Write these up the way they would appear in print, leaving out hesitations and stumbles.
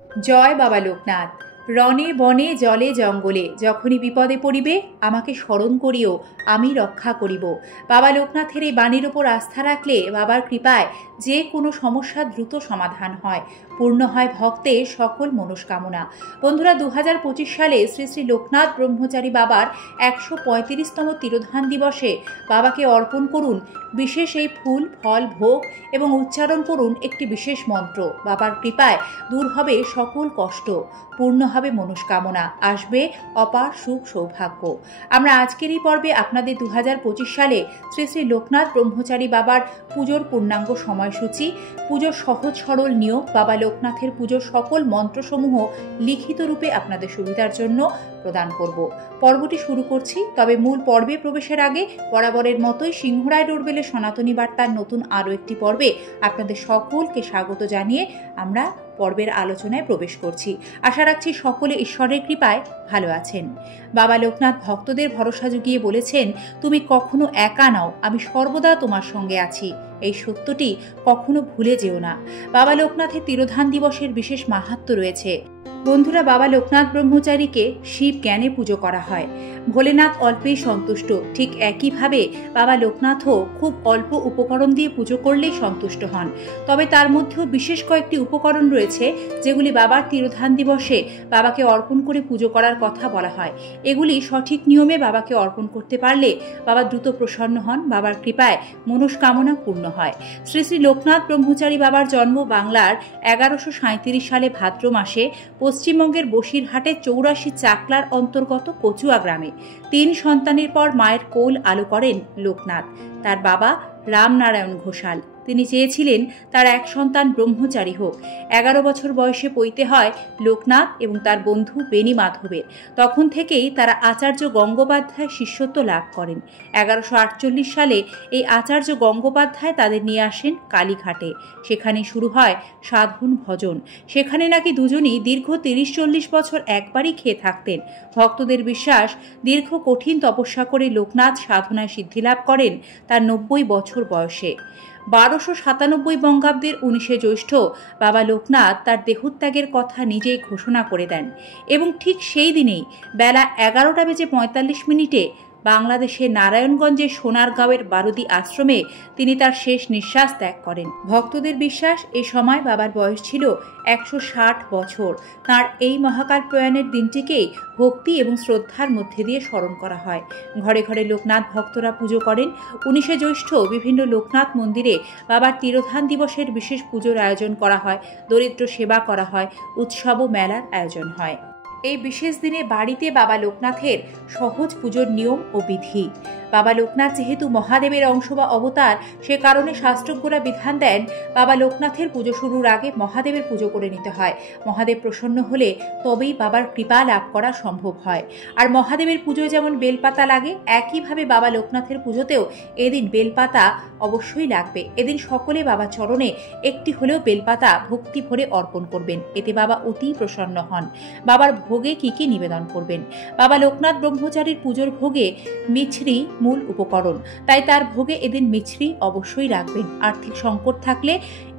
জয় বাবা লোকনাথ। রণে বনে জলে জঙ্গলে যখনই বিপদে পড়িবে আমাকে স্মরণ করিও, আমি রক্ষা করিব। বাবা লোকনাথের এই বাণীর ওপর আস্থা রাখলে বাবার কৃপায় যে কোনো সমস্যার দ্রুত সমাধান হয়, পূর্ণ হয় ভক্তের সকল মনস্কামনা। বন্ধুরা, 2025 সালে শ্রী শ্রী লোকনাথ ব্রহ্মচারী বাবার 135তম তিরোধান দিবসে বাবাকে অর্পণ করুন বিশেষ এই ফুল, ফল, ভোগ এবং উচ্চারণ করুন একটি বিশেষ মন্ত্র। বাবার কৃপায় দূর হবে সকল কষ্ট, পূর্ণ হবে মনস্কামনা, আসবে অপার সুখ সৌভাগ্য। আমরা আজকের এই পর্বে আপনাদের 2025 সালে শ্রী শ্রী লোকনাথ ব্রহ্মচারী বাবার পুজোর পূর্ণাঙ্গ সময়সূচি, পুজোর সহজ সরল নিয়ম, বাবা লোকনাথের পুজোর সকল মন্ত্রসমূহ লিখিত রূপে আপনাদের সুবিধার জন্য প্রদান করব। পর্বটি শুরু করছি, তবে মূল পর্বে প্রবেশের আগে বরাবরের মতোই সিংহরায় ডোরবেলের সনাতনী বার্তার নতুন আরও একটি পর্বে আপনাদের সকলকে স্বাগত জানিয়ে আমরা পর্বের আলোচনায় প্রবেশ করছি। আশা রাখছি সকলে ঈশ্বরের কৃপায় ভালো আছেন। বাবা লোকনাথ ভক্তদের ভরসা জুগিয়ে বলেছেন, তুমি কখনো একা নাও, আমি সর্বদা তোমার সঙ্গে আছি। এই সত্যটি কখনো ভুলে যেও না। বাবা লোকনাথের তিরোধান দিবসের বিশেষ মাহাত্ম্য রয়েছে। বন্ধুরা, বাবা লোকনাথ ব্রহ্মচারীকে শিব জ্ঞানে পুজো করা হয়। ভোলেনাথ অল্পেই সন্তুষ্ট, ঠিক একইভাবে বাবা লোকনাথও খুব অল্প উপকরণ দিয়ে পুজো করলেই সন্তুষ্ট হন। তবে তার মধ্যেও বিশেষ কয়েকটি উপকরণ রয়েছে যেগুলি বাবার তিরোধান দিবসে বাবাকে অর্পণ করে পুজো করার কথা বলা হয়। এগুলি সঠিক নিয়মে বাবাকে অর্পণ করতে পারলে বাবা দ্রুত প্রসন্ন হন, বাবার কৃপায় মনস্কামনা পূর্ণ হয়। শ্রী শ্রী লোকনাথ ব্রহ্মচারী বাবার জন্ম বাংলার 1137 সালে ভাদ্র মাসে পশ্চিমবঙ্গের বসিরহাটে 84 চাকলার অন্তর্গত কচুয়া গ্রামে। 3 সন্তানের পর মায়ের কোল আলো করেন লোকনাথ। তার বাবা রামনারায়ণ ঘোষাল। তিনি চেয়েছিলেন তার এক সন্তান ব্রহ্মচারী হোক। 11 বছর বয়সে পৈতে হয় লোকনাথ এবং তার বন্ধু বেনি মাধবের। তখন থেকেই তারা আচার্য গঙ্গোপাধ্যায় শিষ্যত্ব লাভ করেন। 1148 সালে এই আচার্য গঙ্গোপাধ্যায় তাদের নিয়ে আসেন কালীঘাটে। সেখানে শুরু হয় সাধন ভজন। সেখানে নাকি দুজনই দীর্ঘ 30-40 বছর একবারই খেয়ে থাকতেন। ভক্তদের বিশ্বাস, দীর্ঘ কঠিন তপস্যা করে লোকনাথ সাধনায় সিদ্ধি লাভ করেন তার 90 বছর বয়সে। 1297 বঙ্গাব্দের 19 জ্যৈষ্ঠ বাবা লোকনাথ তার দেহত্যাগের কথা নিজেই ঘোষণা করে দেন এবং ঠিক সেই দিনেই বেলা 11:45 বাংলাদেশের নারায়ণগঞ্জের সোনারগাঁওয়ের বারুদি আশ্রমে তিনি তার শেষ নিঃশ্বাস ত্যাগ করেন। ভক্তদের বিশ্বাস, এ সময় বাবার বয়স ছিল 160 বছর। তাঁর এই মহাকাল প্রয়াণের দিনটিকেই ভক্তি এবং শ্রদ্ধার মধ্যে দিয়ে স্মরণ করা হয়। ঘরে ঘরে লোকনাথ ভক্তরা পুজো করেন। 19 জ্যৈষ্ঠ বিভিন্ন লোকনাথ মন্দিরে বাবার তিরোধান দিবসের বিশেষ পুজোর আয়োজন করা হয়, দরিদ্র সেবা করা হয়, উৎসব ও মেলার আয়োজন হয়। এই বিশেষ দিনে বাড়িতে বাবা লোকনাথের সহজ পুজোর নিয়ম ও বিধি। বাবা লোকনাথ যেহেতু মহাদেবের অংশ বা অবতার, সে কারণে শাস্ত্রজ্ঞরা বিধান দেন বাবা লোকনাথের পুজো শুরুর আগে মহাদেবের পুজো করে নিতে হয়। মহাদেব প্রসন্ন হলে তবেই বাবার কৃপা লাভ করা সম্ভব হয়। আর মহাদেবের পুজোয় যেমন বেলপাতা লাগে, একইভাবে বাবা লোকনাথের পুজোতেও এদিন বেলপাতা অবশ্যই লাগবে। এদিন সকলে বাবা চরণে একটি হলেও বেলপাতা ভক্তি ভরে অর্পণ করবেন, এতে বাবা অতি প্রসন্ন হন। বাবার ভোগে কি কি নিবেদন করবেন? বাবা লোকনাথ ব্রহ্মচারীর পুজোর ভোগে মিছরি মূল উপকরণ, তাই তার ভোগে এদিন মিছরি অবশ্যই রাখবেন। আর্থিক সংকট থাকলে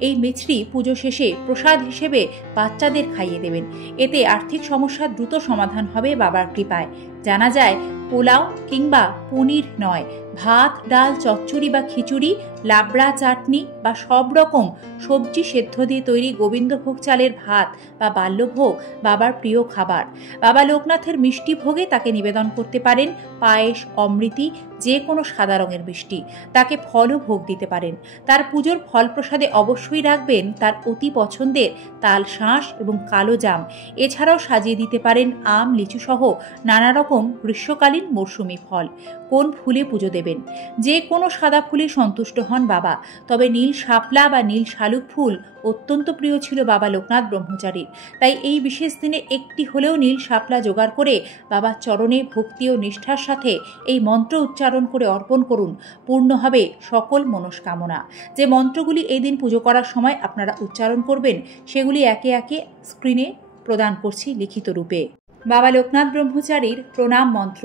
এই মিছরি পুজো শেষে প্রসাদ হিসেবে বাচ্চাদের খাইয়ে দেবেন, এতে আর্থিক সমস্যার দ্রুত সমাধান হবে বাবার কৃপায়। জানা যায় পোলাও কিংবা পনির নয়, ভাত, ডাল, চচ্চড়ি বা খিচুড়ি, লাবড়া, চাটনি বা সব রকম সবজি সেদ্ধ দিয়ে তৈরি গোবিন্দভোগ চালের ভাত বা বাল্যভোগ বাবার প্রিয় খাবার। বাবা লোকনাথের মিষ্টি ভোগে তাকে নিবেদন করতে পারেন পায়েস, অমৃতি, যে কোনো সাদা রঙের মিষ্টি। তাকে ফলও ভোগ দিতে পারেন। তার পুজোর ফল প্রসাদে অবশ্যই রাখবেন তার অতি পছন্দের তাল শাঁস এবং কালো জাম। এছাড়াও সাজিয়ে দিতে পারেন আম, লিচু সহ নানা রকম গ্রীষ্মকালীন মরশুমি ফল। কোন ফুলে পুজো দেবেন? যে কোনো সাদা ফুলে সন্তুষ্ট হন বাবা, তবে নীল শাপলা বা নীল শালুক ফুল অত্যন্ত প্রিয় ছিল বাবা লোকনাথ ব্রহ্মচারীর। তাই এই বিশেষ দিনে একটি হলেও নীল শাপলা জোগাড় করে বাবার চরণে ভক্তি ও নিষ্ঠার সাথে এই মন্ত্র উচ্চারণ করে অর্পণ করুন, পূর্ণ হবে সকল মনস্কামনা। যে মন্ত্রগুলি এই দিন পুজো করার সময় আপনারা উচ্চারণ করবেন সেগুলি একে একে স্ক্রিনে প্রদান করছি লিখিত রূপে। বাবা লোকনাথ ব্রহ্মচারীর প্রণাম মন্ত্র: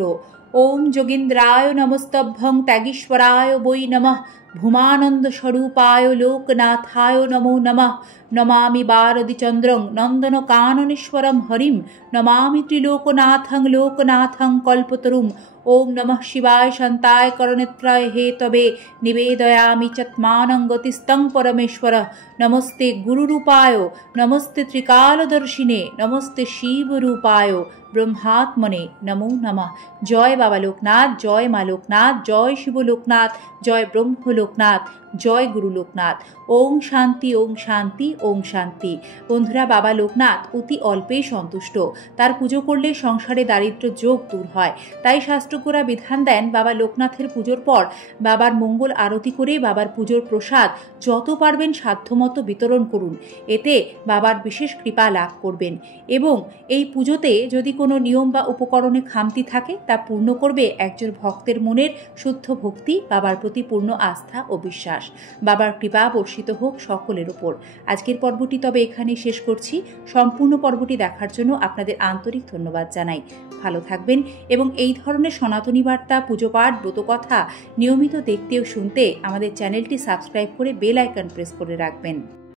ওম যোগীন্দ্রায় নমস্তভ্যং ত্যাগীশ্বরায় বৈ নমঃ ভূমানন্দ স্বরূপায় লোকনাথায় নমো নমঃ নমামি বারদিচন্দ্রং নন্দন কাননেশ্বরম হরিম নমামি ত্রিলোকনাথং লোকনাথং কল্পতরুম ওম নমঃ শিবায় শান্তায় করনেত্রায় হে তবে নিবেদয়ামি চত্মানং গতিস্তং পরমেশ্বর নমস্তে গুরুরূপায় নমস্তে ত্রিকালদর্শিনে নমস্তে শিবরূপায় ব্রহ্মাত্মনে নমো নমঃ। জয় বাবা লোকনাথ, জয় মা লোকনাথ, জয় শিব লোকনাথ, জয় ব্রহ্ম লোকনাথ, জয় গুরু লোকনাথ। ওং শান্তি, ওং শান্তি, ওং শান্তি। বন্ধুরা, বাবা লোকনাথ অতি অল্পেই সন্তুষ্ট। তার পুজো করলে সংসারে দারিদ্র্য যোগ দূর হয়। তাই শাস্ত্রজ্ঞরা বিধান দেন, বাবা লোকনাথের পুজোর পর বাবার মঙ্গল আরতি করে বাবার পুজোর প্রসাদ যত পারবেন সাধ্যমতো বিতরণ করুন। এতে বাবার বিশেষ কৃপা লাভ করবেন। এবং এই পুজোতে যদি কোনো নিয়ম বা উপকরণে খামতি থাকে তা পূর্ণ করবে একজন ভক্তের মনের শুদ্ধ ভক্তি, বাবার প্রতি পূর্ণ আস্থা ও বিশ্বাস। বাবার কৃপা বর্ষিত হোক সকলের উপর। আজকের পর্বটি তবে এখানেই শেষ করছি। সম্পূর্ণ পর্বটি দেখার জন্য আপনাদের আন্তরিক ধন্যবাদ জানাই। ভালো থাকবেন এবং এই ধরনের সনাতনী বার্তা, পুজো পাঠ, ব্রতকথা নিয়মিত দেখতে ও শুনতে আমাদের চ্যানেলটি সাবস্ক্রাইব করে বেল আইকন প্রেস করে রাখবেন।